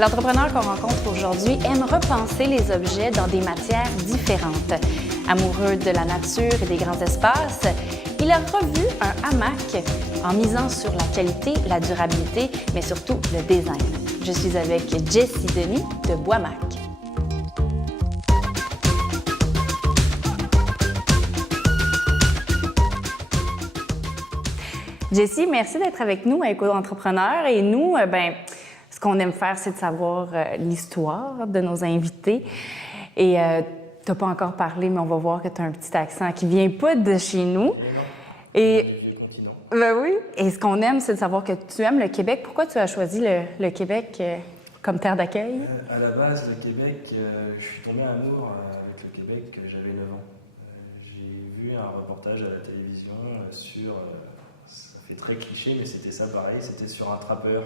L'entrepreneur qu'on rencontre aujourd'hui aime repenser les objets dans des matières différentes. Amoureux de la nature et des grands espaces, il a revu un hamac en misant sur la qualité, la durabilité, mais surtout le design. Je suis avec Jessie Denis de Boismac. Jessie, merci d'être avec nous à Éco-entrepreneur. Et nous, ce qu'on aime faire, c'est de savoir l'histoire de nos invités. Et tu n'as pas encore parlé, mais on va voir que tu as un petit accent qui ne vient pas de chez nous. Et oui. Et ce qu'on aime, c'est de savoir que tu aimes le Québec. Pourquoi tu as choisi le Québec comme terre d'accueil? À la base, le Québec, je suis tombé en amour avec le Québec, j'avais 9 ans. J'ai vu un reportage à la télévision sur... ça fait très cliché, mais c'était ça pareil. C'était sur un trappeur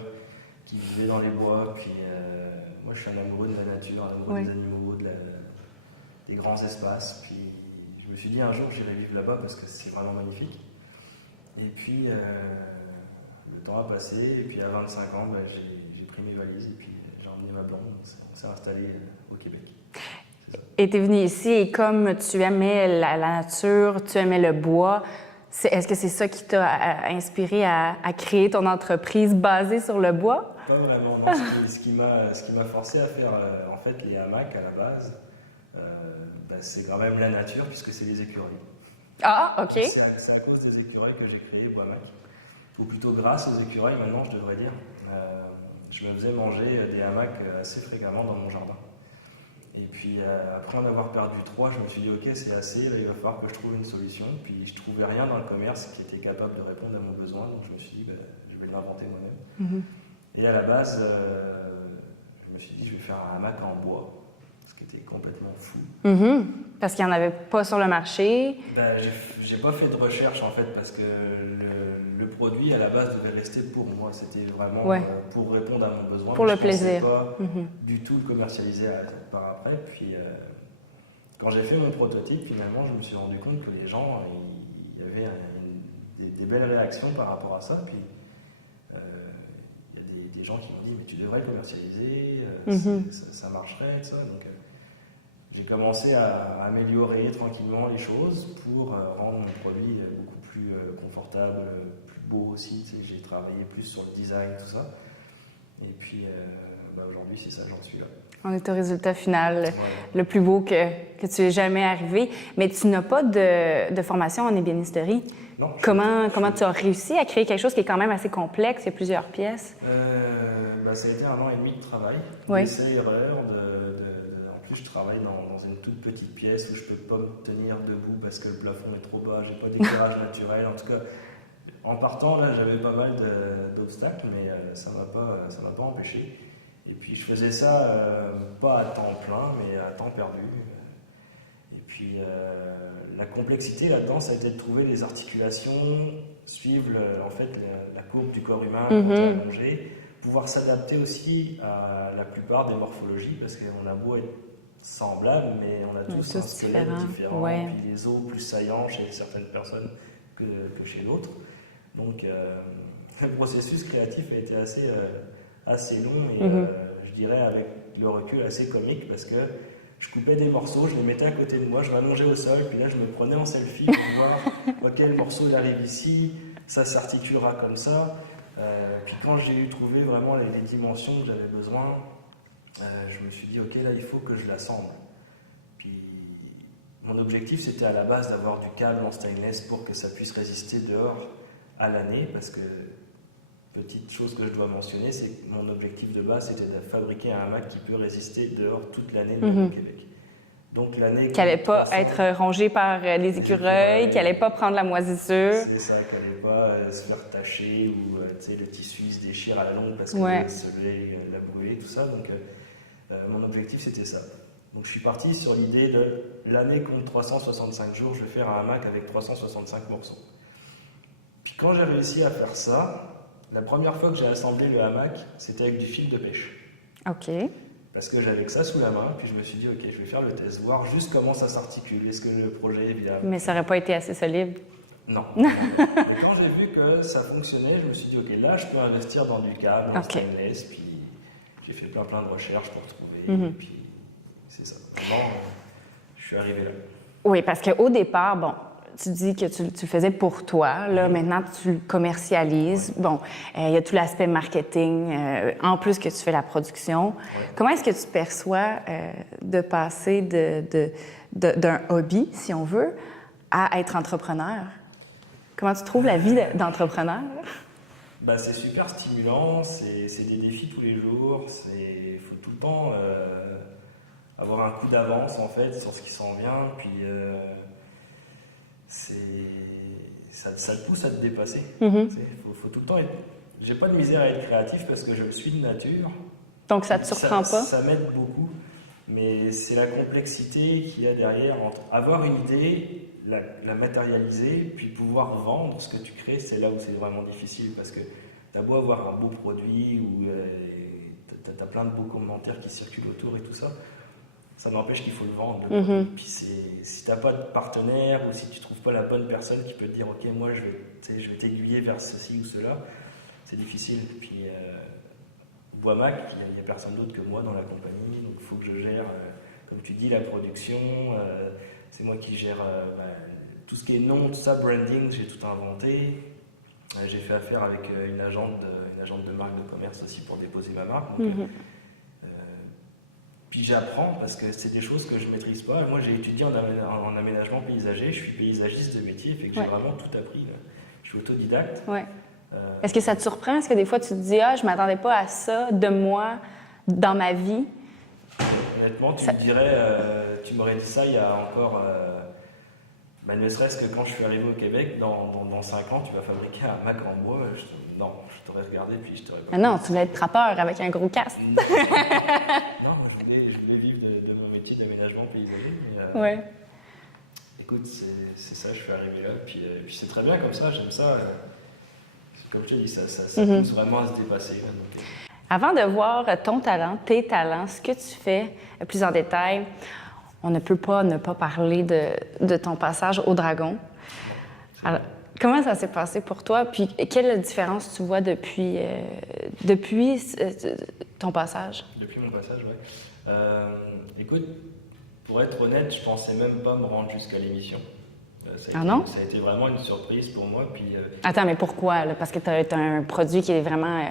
qui vivait dans les bois. Puis moi, je suis un amoureux de la nature, un amoureux des animaux, des grands espaces. Puis je me suis dit un jour, j'irai vivre là-bas parce que c'est vraiment magnifique. Et puis, le temps a passé. Et puis, à 25 ans, j'ai pris mes valises et puis j'ai emmené ma blonde. On s'est installé au Québec. Et tu es venu ici et comme tu aimais la nature, tu aimais le bois, est-ce que c'est ça qui t'a inspiré à créer ton entreprise basée sur le bois? Pas vraiment, non. Ce qui m'a forcé à faire en fait les hamacs à la base, c'est quand même la nature puisque c'est les écureuils. Ah, OK. C'est à cause des écureuils que j'ai créé Boismac. Ou plutôt grâce aux écureuils maintenant, je devrais dire. Je me faisais manger des hamacs assez fréquemment dans mon jardin. Et puis après en avoir perdu 3, je me suis dit ok, c'est assez, là, il va falloir que je trouve une solution. Puis je trouvais rien dans le commerce qui était capable de répondre à mon besoin, donc je me suis dit je vais l'inventer moi-même. Et à la base, je me suis dit je vais faire un hamac en bois, ce qui était complètement fou. Parce qu'il n'y en avait pas sur le marché. J'ai pas fait de recherche en fait parce que le produit à la base devait rester pour moi, c'était vraiment pour répondre à mon besoin. Pour le plaisir. Je pensais pas du tout le commercialiser par après. Puis quand j'ai fait mon prototype, finalement, je me suis rendu compte que les gens, il y avait des belles réactions par rapport à ça. Puis il y a des gens qui m'ont dit mais tu devrais le commercialiser, ça marcherait, tout ça. Donc j'ai commencé à améliorer tranquillement les choses pour rendre mon produit beaucoup plus confortable, plus beau aussi. Tu sais, j'ai travaillé plus sur le design, tout ça. Et puis aujourd'hui, c'est ça, j'en suis là. On est au résultat final, le plus beau que tu aies jamais arrivé. Mais tu n'as pas de formation en ébénisterie. Non. Comment tu as réussi à créer quelque chose qui est quand même assez complexe, il y a plusieurs pièces? Ça a été 1 an et demi de travail, d'essai-erreur, En plus, je travaille dans une toute petite pièce où je ne peux pas me tenir debout parce que le plafond est trop bas, j'ai pas d'éclairage naturel. En tout cas, en partant, là, j'avais pas mal d'obstacles, mais ça m'a pas empêché. Et puis, je faisais ça pas à temps plein, mais à temps perdu. Et puis, la complexité là-dedans, ça a été de trouver des articulations, suivre la courbe du corps humain quand on est allongé, pouvoir s'adapter aussi à la plupart des morphologies, parce qu'on a beau être semblables, mais on a tous un squelette différent, puis les os plus saillants chez certaines personnes que chez d'autres. Donc le processus créatif a été assez long et je dirais avec le recul assez comique, parce que je coupais des morceaux, je les mettais à côté de moi, je m'allongeais au sol, puis là je me prenais en selfie pour voir quel morceau il arrive ici, ça s'articulera comme ça. Puis quand j'ai eu trouvé vraiment les dimensions que j'avais besoin, je me suis dit ok, là il faut que je l'assemble. Puis mon objectif c'était à la base d'avoir du câble en stainless pour que ça puisse résister dehors à l'année, parce que petite chose que je dois mentionner, c'est que mon objectif de base c'était de fabriquer un hamac qui peut résister dehors toute l'année au Québec. Donc l'année qui n'allait pas être rongé par les écureuils, qui n'allait pas prendre la moisissure. C'est ça, qui n'allait pas se faire tacher ou le tissu se déchire à la longue parce que le soleil l'a brûlé, tout ça. Donc mon objectif c'était ça. Donc je suis parti sur l'idée de l'année compte 365 jours, je vais faire un hamac avec 365 morceaux. Puis quand j'ai réussi à faire ça, la première fois que j'ai assemblé le hamac, c'était avec du fil de pêche. OK. Parce que j'avais que ça sous la main, puis je me suis dit, ok, je vais faire le test, voir juste comment ça s'articule, est-ce que le projet est viable. Mais ça n'aurait pas été assez solide. Non. Et quand j'ai vu que ça fonctionnait, je me suis dit, ok, là, je peux investir dans du câble, en stainless, puis J'ai fait plein de recherches pour trouver, et puis c'est ça. Vraiment, je suis arrivé là. Oui, parce qu'au départ, bon, tu dis que tu le faisais pour toi. Là, maintenant, tu le commercialises. Bon, il y a tout l'aspect marketing, en plus que tu fais la production. Ouais. Comment est-ce que tu perçois de passer d'un hobby, si on veut, à être entrepreneur? Comment tu trouves la vie d'entrepreneur? Bah, c'est super stimulant, c'est des défis tous les jours, il faut tout le temps avoir un coup d'avance en fait sur ce qui s'en vient, puis ça te pousse à te dépasser. Faut tout le temps être... J'ai pas de misère à être créatif parce que je le suis de nature. Donc ça te surprend pas? Ça m'aide beaucoup, mais c'est la complexité qu'il y a derrière entre avoir une idée, la matérialiser, puis pouvoir vendre ce que tu crées, c'est là où c'est vraiment difficile parce que tu as beau avoir un beau produit ou tu as plein de beaux commentaires qui circulent autour et tout ça, ça n'empêche qu'il faut le vendre. Puis si tu n'as pas de partenaire ou si tu trouves pas la bonne personne qui peut te dire ok, moi je vais t'aiguiller vers ceci ou cela, c'est difficile. Puis Boismac, il n'y a personne d'autre que moi dans la compagnie, donc il faut que je gère, comme tu dis, la production. C'est moi qui gère tout ce qui est nom, tout ça, branding, j'ai tout inventé. J'ai fait affaire avec une agente de marque de commerce aussi pour déposer ma marque. Donc, puis j'apprends parce que c'est des choses que je ne maîtrise pas. Moi, j'ai étudié en aménagement paysager, je suis paysagiste de métier, fait que j'ai vraiment tout appris. Là. Je suis autodidacte. Ouais. Est-ce que ça te surprend? Est-ce que des fois tu te dis « Ah, je ne m'attendais pas à ça de moi dans ma vie? » Honnêtement, tu m'aurais dit ça il y a encore... ne serait-ce que quand je suis arrivé au Québec, dans 5 ans, tu vas fabriquer un Mac en bois. Non, je t'aurais regardé puis je t'aurais pas... Ah non, tu voulais être trappeur avec un gros casque. Non, je voulais vivre de mon métier d'aménagement paysager. Ouais. Écoute, c'est ça, je suis arrivé là. Puis c'est très bien comme ça, j'aime ça. Comme je te dis, ça pousse vraiment à se dépasser. Donc, Avant de voir ton talent, tes talents, ce que tu fais plus en détail, on ne peut pas ne pas parler de ton passage au Dragon. Alors, comment ça s'est passé pour toi? Puis quelle différence tu vois depuis ton passage? Depuis mon passage, oui. Écoute, pour être honnête, je pensais même pas me rendre jusqu'à l'émission. Non? Ça a été vraiment une surprise pour moi. Puis, Attends, mais pourquoi? Là? Parce que tu as un produit qui est vraiment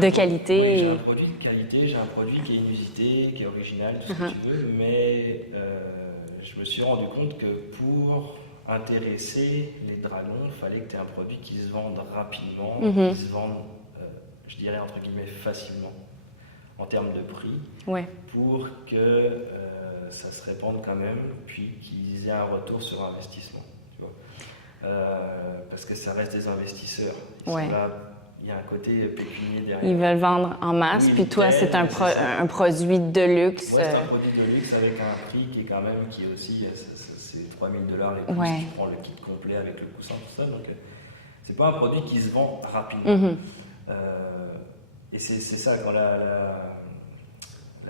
de qualité. Oui, j'ai un produit de qualité, j'ai un produit qui est inusité, qui est original, tout ce que tu veux, mais je me suis rendu compte que pour intéresser les dragons, il fallait que tu aies un produit qui se vende rapidement, qui se vende, je dirais entre guillemets, facilement, en termes de prix, pour que ça se répande quand même, puis qu'ils aient un retour sur investissement. Tu vois. Parce que ça reste des investisseurs. Là, il y a un côté pécunier derrière. Ils veulent vendre en masse, puis toi, c'est un produit de luxe. Ouais, c'est un produit de luxe avec un prix qui est quand même, qui est aussi, c'est 3 000 $ les plus, si tu prends le kit complet avec le coussin, tout ça. Donc, c'est pas un produit qui se vend rapidement. Et c'est ça, quand la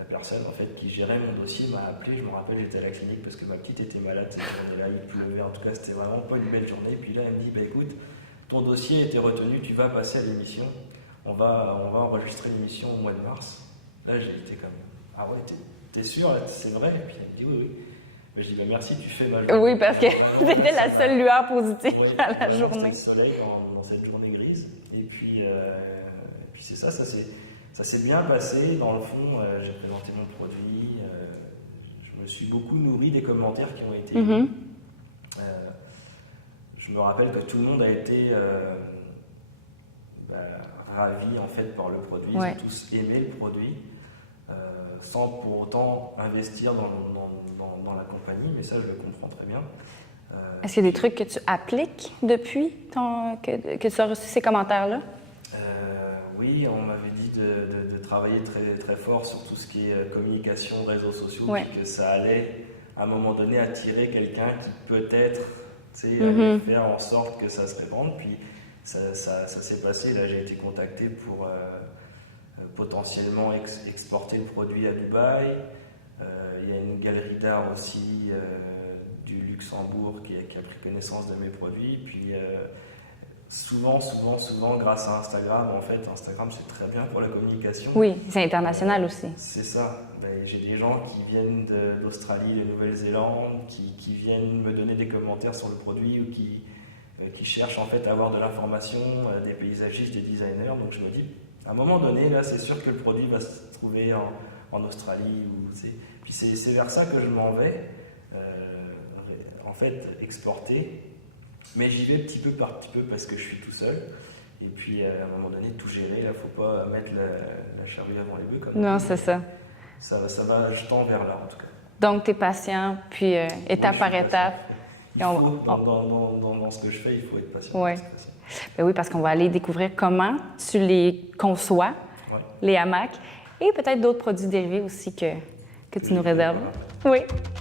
personne en fait, qui gérait mon dossier m'a appelé, je me rappelle, j'étais à la clinique parce que ma petite était malade cette journée-là, il pleuvait, en tout cas c'était vraiment pas une belle journée. Puis là elle me dit, écoute, ton dossier a été retenu, tu vas passer à l'émission, on va enregistrer l'émission au mois de mars. Là j'ai été comme, ah ouais, t'es sûr, c'est vrai? Et puis elle me dit, oui. Mais je dis, merci, tu fais ma journée. Oui, parce que c'était la seule lueur positive à la journée. C'était le soleil dans cette journée grise. Et puis c'est ça s'est bien passé. Dans le fond, j'ai présenté mon produit. Je me suis beaucoup nourri des commentaires qui ont été. Je me rappelle que tout le monde a été ravi en fait par le produit. Ils ont tous aimé le produit, sans pour autant investir dans la compagnie. Mais ça, je le comprends très bien. Est-ce qu'il y a des trucs que tu appliques depuis que tu as reçu ces commentaires-là? Oui, on m'avait dit de travailler très, très fort sur tout ce qui est communication, réseaux sociaux, puis que ça allait à un moment donné attirer quelqu'un qui peut-être allait faire en sorte que ça se répande. Puis ça s'est passé, là j'ai été contacté pour potentiellement exporter le produit à Dubaï. Il y a une galerie d'art aussi du Luxembourg qui a pris connaissance de mes produits. Puis Souvent, grâce à Instagram, en fait, Instagram c'est très bien pour la communication. Oui, c'est international aussi. C'est ça. Ben, j'ai des gens qui viennent d'Australie, de Nouvelle-Zélande, qui viennent me donner des commentaires sur le produit ou qui cherchent en fait à avoir de l'information, des paysagistes, des designers. Donc je me dis, à un moment donné, là, c'est sûr que le produit va se trouver en Australie. Puis c'est vers ça que je m'en vais, en fait, exporter. Mais j'y vais petit peu par petit peu parce que je suis tout seul. Et puis à un moment donné, tout gérer, il ne faut pas mettre la charrue avant les bœufs. Comme non, c'est ça. Ça va, je tends vers là en tout cas. Donc, tu es patient, puis étape par étape. Dans ce que je fais, il faut être patient. Ouais. Ben oui, parce qu'on va aller découvrir comment tu les conçois, les hamacs, et peut-être d'autres produits dérivés aussi que tu nous réserves. Oui,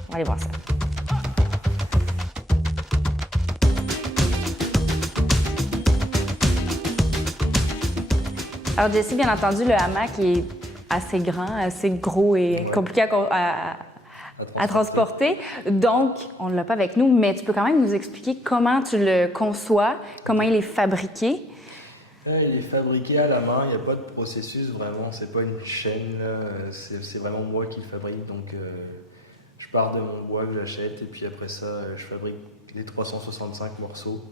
on va aller voir ça. Alors, Jessie, bien entendu, le hamac est assez grand, assez gros et compliqué à transporter. Donc, on ne l'a pas avec nous, mais tu peux quand même nous expliquer comment tu le conçois, comment il est fabriqué. Il est fabriqué à la main, il n'y a pas de processus vraiment, c'est pas une chaîne, c'est vraiment moi qui le fabrique. Donc, je pars de mon bois que j'achète et puis après ça, je fabrique les 365 morceaux.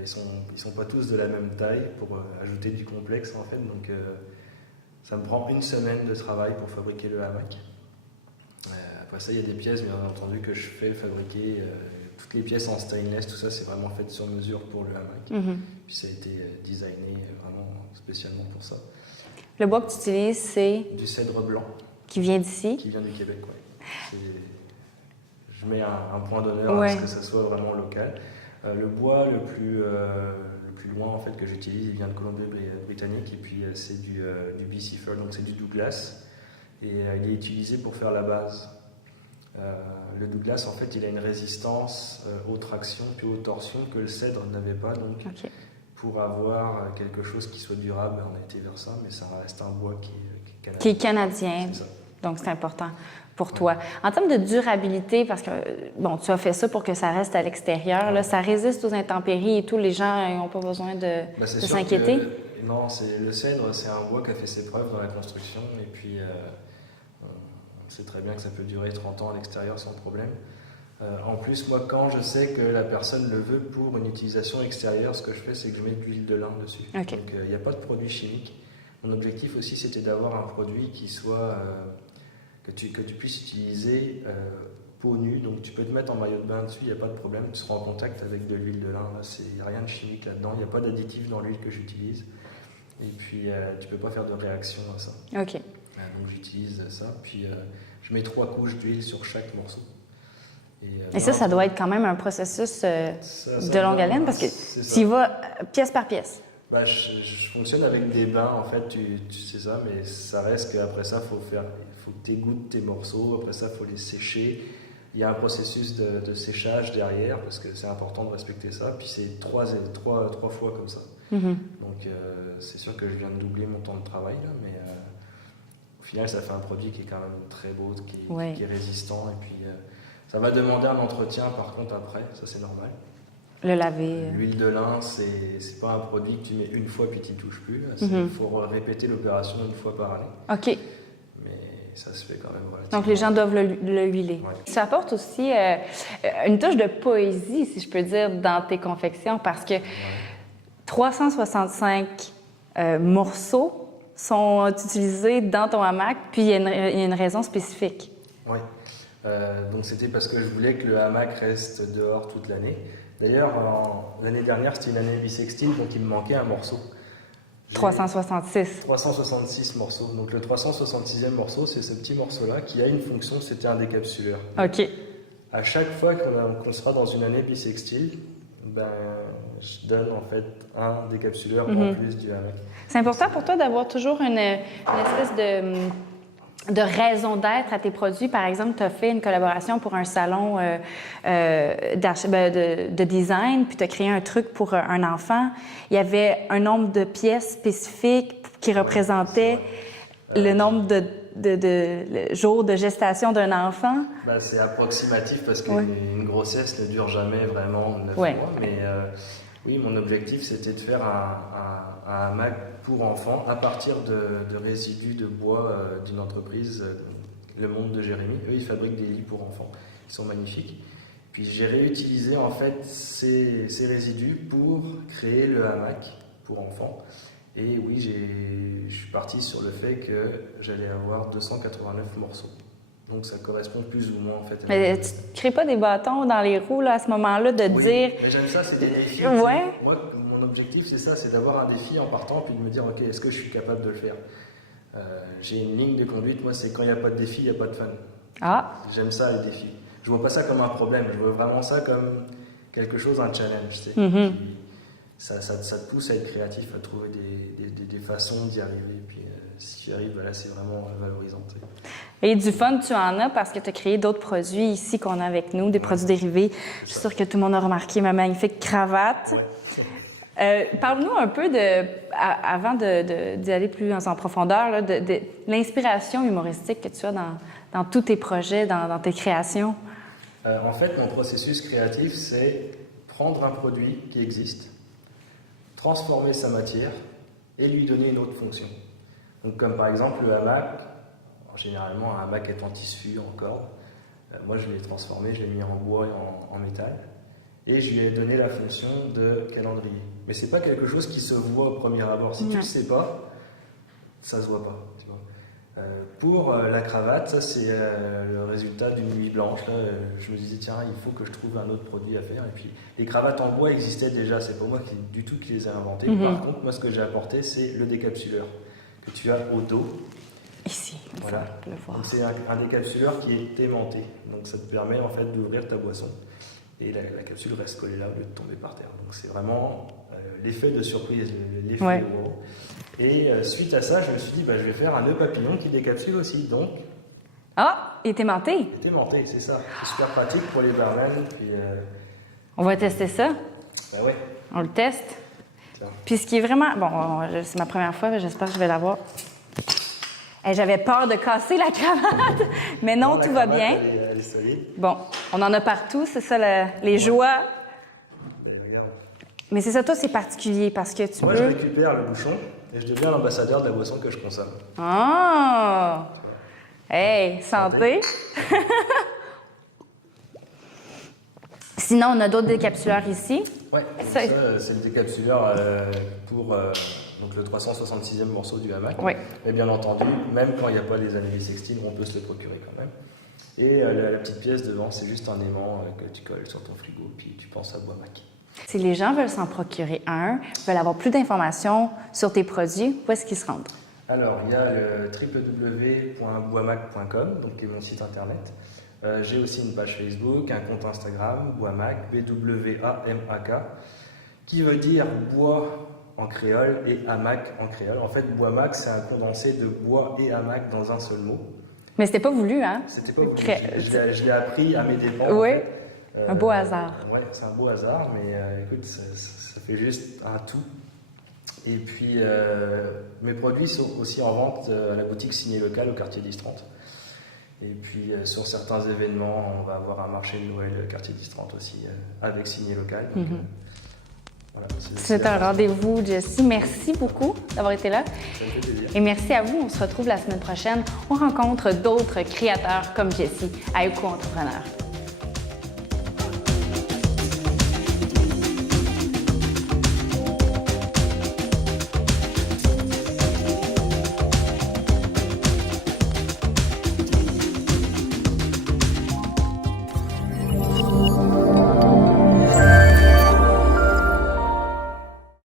Ils sont pas tous de la même taille pour ajouter du complexe en fait. Donc, ça me prend une semaine de travail pour fabriquer le hamac. Après ça, il y a des pièces, bien entendu, que je fais fabriquer. Toutes les pièces en stainless, tout ça, c'est vraiment fait sur mesure pour le hamac. Puis ça a été designé vraiment spécialement pour ça. Le bois que tu utilises, c'est... Du cèdre blanc. Qui vient d'ici? Qui vient du Québec, oui. Je mets un point d'honneur à ce que ça soit vraiment local. Le bois le plus loin en fait, que j'utilise, il vient de Colombie-Britannique et puis c'est du BC Fir, donc c'est du Douglas. Et il est utilisé pour faire la base. Le Douglas, en fait, il a une résistance aux tractions puis aux torsions que le cèdre n'avait pas. Donc, pour avoir quelque chose qui soit durable, on a été vers ça, mais ça reste un bois qui est canadien. Qui est canadien, donc c'est important pour toi. En termes de durabilité, parce que, bon, tu as fait ça pour que ça reste à l'extérieur, là, ça résiste aux intempéries et tout, les gens n'ont pas besoin de s'inquiéter? Non, le cèdre, c'est un bois qui a fait ses preuves dans la construction, et puis on sait très bien que ça peut durer 30 ans à l'extérieur sans problème. En plus, moi, quand je sais que la personne le veut pour une utilisation extérieure, ce que je fais, c'est que je mets de l'huile de lin dessus. Donc, il n'y a pas de produit chimique. Mon objectif aussi, c'était d'avoir un produit qui soit... que tu puisses utiliser peau nue. Donc, tu peux te mettre en maillot de bain dessus, il n'y a pas de problème. Tu seras en contact avec de l'huile de lin. Il n'y a rien de chimique là-dedans. Il n'y a pas d'additif dans l'huile que j'utilise. Et puis, tu ne peux pas faire de réaction à ça. OK. Donc, j'utilise ça. Puis, je mets 3 couches d'huile sur chaque morceau. Et ça doit être quand même un processus de longue haleine parce que tu y vas pièce par pièce. Je fonctionne avec des bains, en fait, tu sais ça, mais ça reste qu'après ça, il faut que tu égouttes tes morceaux, après ça, il faut les sécher. Il y a un processus de séchage derrière, parce que c'est important de respecter ça, puis c'est 3 fois comme ça. Donc, c'est sûr que je viens de doubler mon temps de travail, là, mais au final, ça fait un produit qui est quand même très beau, qui est résistant, et puis ça va demander un entretien, par contre, après, ça c'est normal. Le laver. L'huile de lin, c'est pas un produit que tu mets une fois puis tu n'y touches plus. Il faut répéter l'opération une fois par année. OK. Mais ça se fait quand même relativement. Donc les gens doivent le huiler. Ouais. Ça apporte aussi une touche de poésie, si je peux dire, dans tes confections, parce que 365 morceaux sont utilisés dans ton hamac, puis il y a une raison spécifique. Oui. Donc c'était parce que je voulais que le hamac reste dehors toute l'année. D'ailleurs, l'année dernière, c'était une année bissextile, donc il me manquait un morceau. 366. 366 morceaux. Donc le 366e morceau, c'est ce petit morceau-là qui a une fonction, c'était un décapsuleur. OK. À chaque fois qu'on sera dans une année bissextile, je donne en fait un décapsuleur en plus du hamac. C'est important pour toi d'avoir toujours une espèce de raison d'être à tes produits. Par exemple, tu as fait une collaboration pour un salon de design, puis tu as créé un truc pour un enfant. Il y avait un nombre de pièces spécifiques qui représentaient le nombre de jours de gestation d'un enfant. C'est approximatif parce qu'une grossesse ne dure jamais vraiment 9 mois, mais Oui, mon objectif, c'était de faire un hamac pour enfants à partir de résidus de bois d'une entreprise, Le Monde de Jérémy. Eux, ils fabriquent des lits pour enfants. Ils sont magnifiques. Puis j'ai réutilisé en fait ces résidus pour créer le hamac pour enfants. Et oui, je suis parti sur le fait que j'allais avoir 289 morceaux. Donc ça correspond plus ou moins en fait. Mais tu ne crées pas des bâtons dans les roues là, à ce moment-là de Oui, dire. mais j'aime ça, c'est des défis. Ouais. Moi, mon objectif, c'est ça, c'est d'avoir un défi en partant, puis de me dire, ok, est-ce que je suis capable de le faire? J'ai une ligne de conduite, moi, c'est quand il n'y a pas de défi, il n'y a pas de fun. Ah. J'aime ça, les défis. Je vois pas ça comme un problème, je vois vraiment ça comme quelque chose, un challenge. Tu sais, ça te pousse à être créatif, à trouver des façons d'y arriver. Puis si tu y arrives, là, c'est vraiment valorisant. Tu sais. Et du fun, tu en as parce que tu as créé d'autres produits ici qu'on a avec nous, des produits dérivés. Je suis sûre que tout le monde a remarqué ma magnifique cravate. Ouais. Parle-nous un peu avant d'y aller plus en profondeur, là, de l'inspiration humoristique que tu as dans tous tes projets, dans tes créations. En fait, mon processus créatif, c'est prendre un produit qui existe, transformer sa matière et lui donner une autre fonction. Donc, comme par exemple le hamac, généralement un hamac est en tissu, en corde. Moi, je l'ai transformé, je l'ai mis en bois et en métal. Et je lui ai donné la fonction de calendrier. Mais c'est pas quelque chose qui se voit au premier abord. Si tu ne le sais pas, ça se voit pas. Tu vois. Pour la cravate, ça c'est le résultat d'une nuit blanche. Là, je me disais, tiens, il faut que je trouve un autre produit à faire. Et puis, les cravates en bois existaient déjà. C'est pas moi du tout qui les ai inventées. Par contre, moi, ce que j'ai apporté, c'est le décapsuleur que tu as au dos. Ici, voilà. Le voir. Donc c'est un décapsuleur qui est aimanté. Donc ça te permet en fait d'ouvrir ta boisson. Et la capsule reste collée là au lieu de tomber par terre. Donc c'est vraiment l'effet de surprise, l'effet wow. Et suite à ça, je me suis dit, je vais faire un nœud papillon qui décapsule aussi. Donc, il est aimanté. Il est aimanté, c'est ça. C'est super pratique pour les barman. Puis, on va tester ça. Ben ouais. On le teste. Tiens. Puis ce qui est vraiment... Bon, c'est ma première fois, mais j'espère que je vais l'avoir. J'avais peur de casser la cravate, mais non, tout va bien. Elle est solide. Bon, on en a partout, c'est ça les joies. Ben, regarde. Mais c'est ça, toi, c'est particulier parce que tu Moi, je récupère le bouchon et je deviens l'ambassadeur de la boisson que je consomme. Ah! Hey, santé! Sinon, on a d'autres décapsuleurs ici. Oui, ça, c'est le décapsuleur pour donc le 366e morceau du hamac. Oui. Mais bien entendu, même quand il n'y a pas les années bissextile, on peut se le procurer quand même. Et la petite pièce devant, c'est juste un aimant que tu colles sur ton frigo, puis tu penses à Boimac. Si les gens veulent s'en procurer un, veulent avoir plus d'informations sur tes produits, où est-ce qu'ils se rendent? Alors, il y a le www.boimac.com, donc qui est mon site internet. J'ai aussi une page Facebook, un compte Instagram, Boimac, B-W-A-M-A-K, qui veut dire bois en créole et hamac en créole. En fait, Boimac, c'est un condensé de bois et hamac dans un seul mot. Mais c'était pas voulu, hein? C'était pas voulu. Je l'ai appris à mes dépens. Oui, en fait. Un beau hasard. Ouais, c'est un beau hasard, mais écoute, ça fait juste un tout. Et puis, mes produits sont aussi en vente à la boutique Signé Local au quartier 10-30. Et puis, sur certains événements, on va avoir un marché de Noël quartier 10-30 aussi avec Signé Local. Donc, voilà, c'est un rendez-vous, Jessie. Merci beaucoup d'avoir été là. Ça me fait plaisir. Et merci à vous. On se retrouve la semaine prochaine. On rencontre d'autres créateurs comme Jessie à Éco-Entrepreneur.